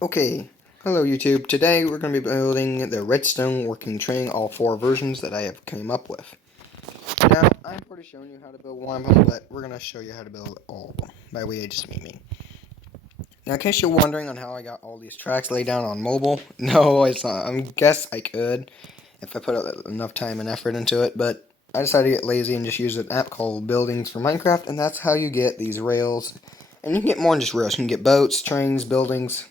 Okay, hello YouTube. Today we're going to be building the redstone working train, all 4 versions that I have came up with. Now, I've already shown you how to build one of them, but we're going to show you how to build all of them, by way of just me. Now, in case you're wondering on how I got all these tracks laid down on mobile, no, it's not. I guess I could, if I put enough time and effort into it, but I decided to get lazy and just use an app called Buildings for Minecraft, and that's how you get these rails. And you can get more than just rails. You can get boats, trains, buildings.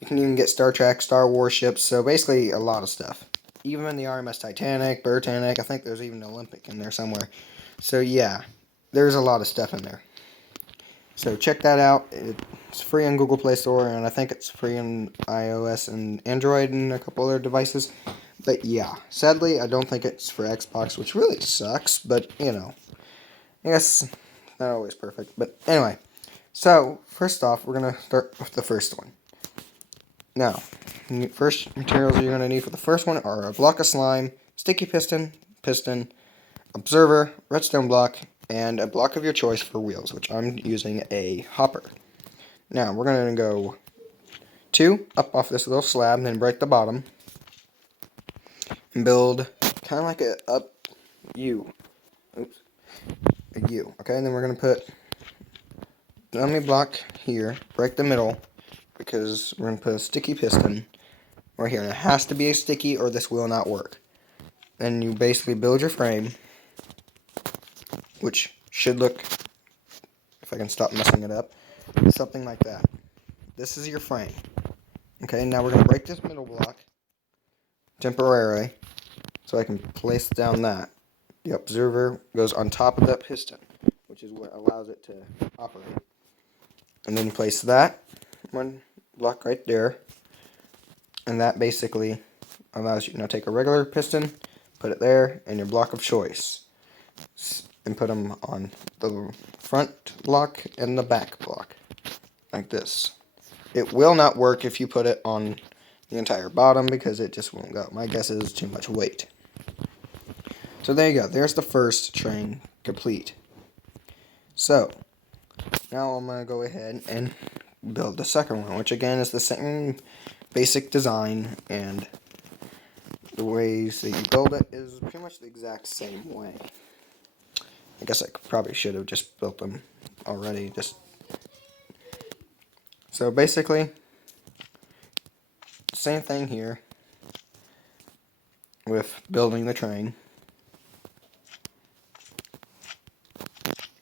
You can even get Star Trek, Star Wars ships, so basically a lot of stuff. Even in the RMS Titanic, Britannic, I think there's even an Olympic in there somewhere. So yeah, there's a lot of stuff in there. So check that out. It's free on Google Play Store, and I think it's free on iOS and Android and a couple other devices. But yeah, sadly, I don't think it's for Xbox, which really sucks, but you know, I guess not always perfect. But anyway, so first off, we're going to start with the first one. Now, first materials you're going to need for the first one are a block of slime, sticky piston, observer, redstone block, and a block of your choice for wheels, which I'm using a hopper. Now, we're going to go 2 up off this little slab, and then break the bottom, and build kind of like a up U. Oops. A U. Okay, and then we're going to put the dummy block here, break the middle, because we're going to put a sticky piston right here, and it has to be a sticky or this will not work. Then you basically build your frame, which should look, if I can stop messing it up, something like that. This is your frame. Okay, now we're going to break this middle block temporarily, so I can place down that. The observer goes on top of that piston, which is what allows it to operate. And then place that one block right there, and that basically allows you to now take a regular piston, put it there, and your block of choice, and put them on the front block and the back block, like this. It will not work if you put it on the entire bottom because it just won't go. My guess is too much weight. So there you go. There's the first train complete. So now I'm going to go ahead and build the second one, which again is the same basic design, and the ways that you build it is pretty much the exact same way. I guess I probably should have just built them already. So basically, same thing here with building the train.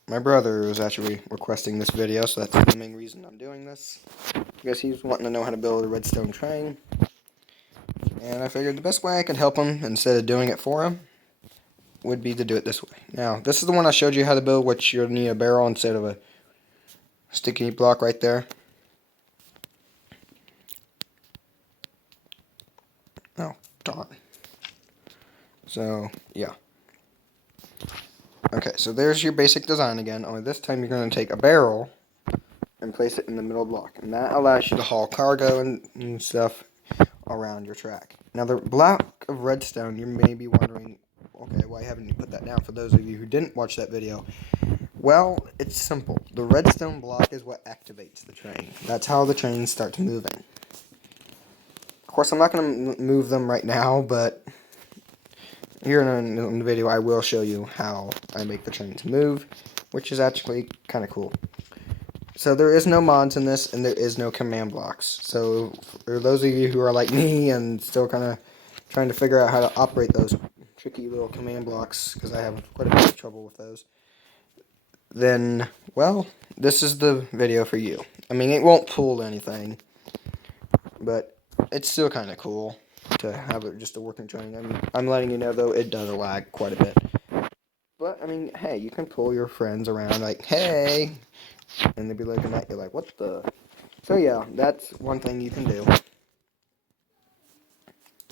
My brother was actually requesting this video, so that's the main reason I'm doing this. I guess he's wanting to know how to build a redstone train. And I figured the best way I could help him, instead of doing it for him, would be to do it this way. Now, this is the one I showed you how to build, which you'll need a barrel instead of a sticky block right there. Oh, darn. So, yeah. Okay, so there's your basic design again, only this time you're going to take a barrel and place it in the middle block. And that allows you to haul cargo and stuff around your track. Now, the block of redstone, you may be wondering, okay, why haven't you put that down? For those of you who didn't watch that video, well, it's simple. The redstone block is what activates the train. That's how the train starts moving. Of course, I'm not going to move them right now, but here in the video I will show you how I make the trains move, which is actually kind of cool. So there is no mods in this, and there is no command blocks. So for those of you who are like me and still kind of trying to figure out how to operate those tricky little command blocks, because I have quite a bit of trouble with those, then, well, this is the video for you. I mean, it won't pull anything, but it's still kind of cool to have it just a working train. I'm letting you know, though, it does lag quite a bit. But, I mean, hey, you can pull your friends around like, hey, and they'd be looking at you like, what the? So, yeah, that's one thing you can do.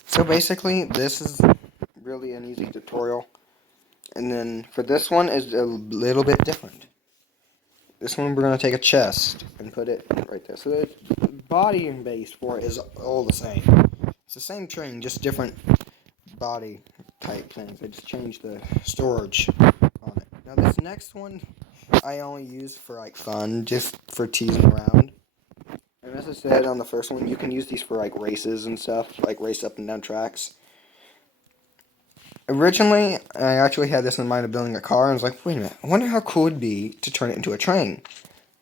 So, basically, this is really an easy tutorial. And then, for this one, is a little bit different. This one, we're going to take a chest and put it right there. So, the body and base for it is all the same. It's the same train, just different body type things. I just changed the storage on it. Now, this next one, I only use for, like, fun, just for teasing around. And as I said on the first one, you can use these for like races and stuff, like race up and down tracks. Originally, I actually had this in mind of building a car, and I was like, wait a minute, I wonder how cool it would be to turn it into a train.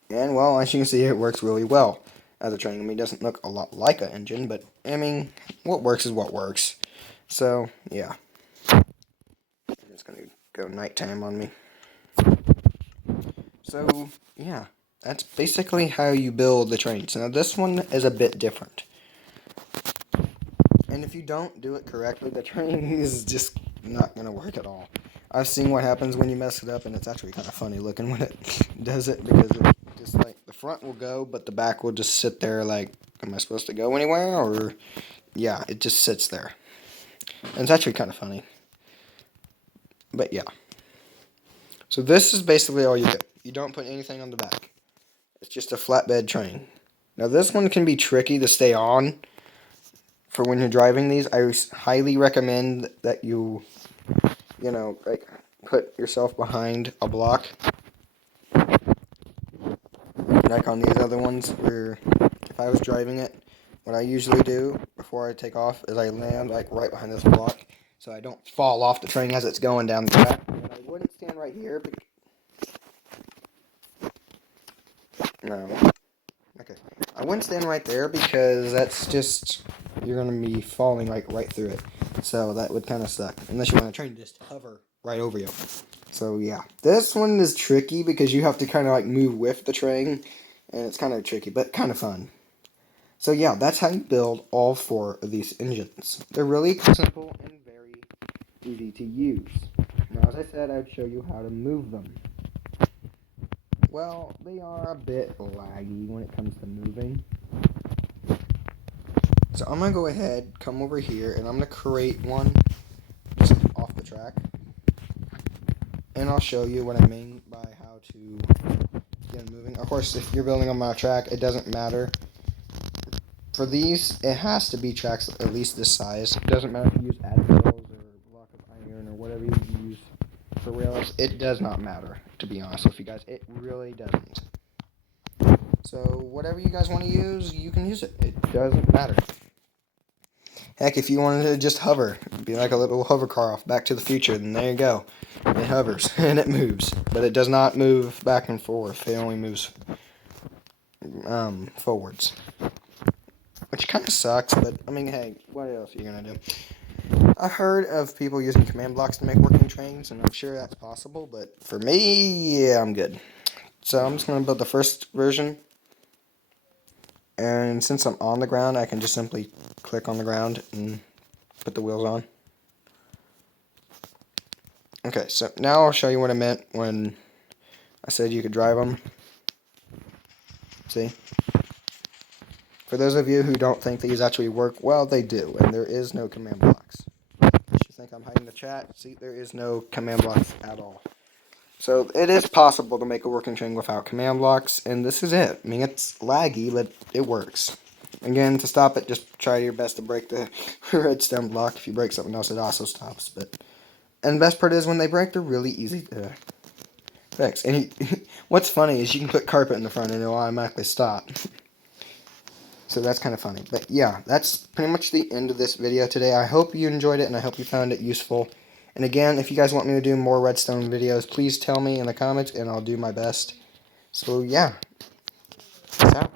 And, well, as you can see, it works really well as a train. I mean, it doesn't look a lot like an engine, but, I mean, what works is what works. So, yeah. It's going to go nighttime on me. So, yeah. That's basically how you build the trains. Now, this one is a bit different. And if you don't do it correctly, the train is just not going to work at all. I've seen what happens when you mess it up, and it's actually kind of funny looking when it does it, because it just, like, the front will go, but the back will just sit there like, am I supposed to go anywhere? Or, yeah, it just sits there. And it's actually kind of funny. But, yeah. So this is basically all you do. You don't put anything on the back. It's just a flatbed train. Now, this one can be tricky to stay on. For when you're driving these, I highly recommend that you like, put yourself behind a block. Like on these other ones, where if I was driving it, what I usually do before I take off is I land like right behind this block, so I don't fall off the train as it's going down the track. And I wouldn't stand right here. No. Okay. I wouldn't stand right there because that's just, you're going to be falling like right through it. So that would kind of suck. Unless you want to try and just hover right over you. So yeah. This one is tricky because you have to kind of like move with the train. And it's kind of tricky, but kind of fun. So yeah, that's how you build all 4 of these engines. They're really simple and very easy to use. Now, as I said, I'd show you how to move them. Well, they are a bit laggy when it comes to moving. So I'm going to go ahead, come over here, and I'm going to create one just off the track. And I'll show you what I mean by how to get them moving. Of course, if you're building on my track, it doesn't matter. For these, it has to be tracks at least this size. It doesn't matter if you use ad rails or block of iron or whatever you use for rails. It does not matter, to be honest with you guys. It really doesn't. So whatever you guys want to use, you can use it. It doesn't matter. Heck, if you wanted to just hover, be like a little hover car off Back to the Future, then there you go. It hovers and it moves, but it does not move back and forth. It only moves forwards, which kind of sucks. But I mean, hey, what else are you gonna do? I've heard of people using command blocks to make working trains, and I'm sure that's possible. But for me, yeah, I'm good. So I'm just gonna build the first version. And since I'm on the ground, I can just simply click on the ground and put the wheels on. Okay, so now I'll show you what I meant when I said you could drive them. See? For those of you who don't think these actually work, well, they do, and there is no command blocks. If you think I'm hiding the chat, see, there is no command blocks at all. So it is possible to make a working train without command blocks, and this is it. I mean, it's laggy, but it works. Again, to stop it, just try your best to break the redstone block. If you break something else, it also stops. And the best part is, when they break, they're really easy to fix. And what's funny is you can put carpet in the front and it'll automatically stop. So that's kind of funny. But yeah, that's pretty much the end of this video today. I hope you enjoyed it, and I hope you found it useful. And again, if you guys want me to do more redstone videos, please tell me in the comments, and I'll do my best. So yeah, peace out.